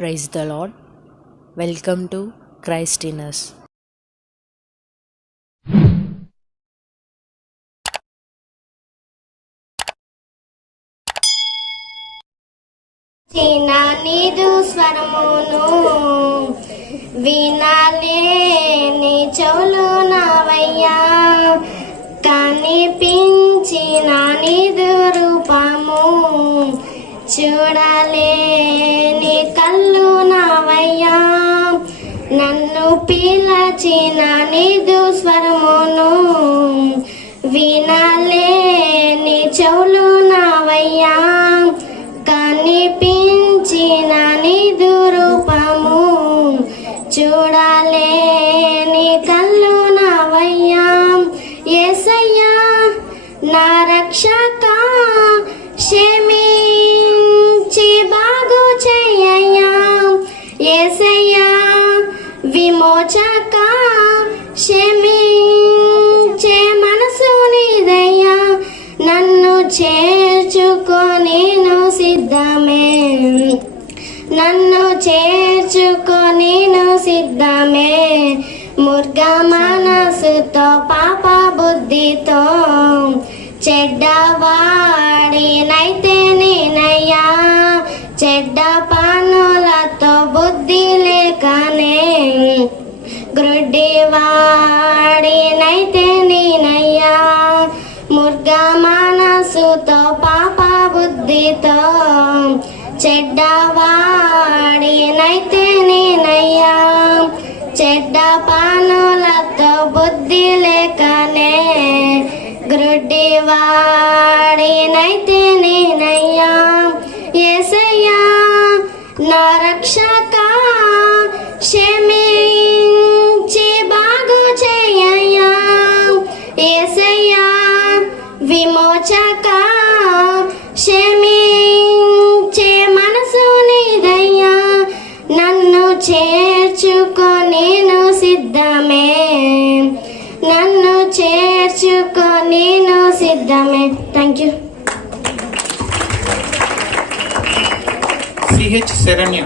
Praise the Lord. Welcome to Christ in Us. నీదు స్వరమును వినాలే నీ చెవులు నావయ్యా, కనిపించిన నీదు రూపము చూడాలే నీ కళ్ళు నావయ్యా, నన్ను పిలచిన నీదు స్వరమును వినాలే నీ చెవులు నావయ్యా, కనిపించిన నీదు రూపము చూడాలే నీ కళ్ళు నావయ్యా. యేసయ్యా నా రక్షక, క్షమించి బాగు చెయ్యయ్యా. యేసయ్యా విమోచక, క్షమించే మనసు నీదయ్యా, నన్ను చేర్చుకొని సిద్ధమే, నన్ను చేర్చుకొని సిద్ధమే. మూర్ఖ మనసుతో పాప బుద్ధితో చెడ్డవాడినైతే నేనయ్యా, చెడ్డ పనులతో బుద్ధి లేకనే గ్రుడ్డివాడినైతే నేనయ్యా. మూర్ఖ మనసుతో పాప బుద్ధితో చెడ్డవాడినైతే నేనయ్యా, చెడ్డ పనులతో బుద్ధి లేకనే గ్రుడ్డివాడినైతే నేనయ్యా. యేసయ్యా నా రక్షక, క్షమించి బాగు చెయ్యయ్యా. యేసయ్యా విమోచక, క్షమించే మనసు నీదయ్యా, నన్ను చేర్చుకొని సిద్ధమే, నన్ను చేర్చుకొని సిద్ధమే. Thank you. సిహెచ్ శరణ్య.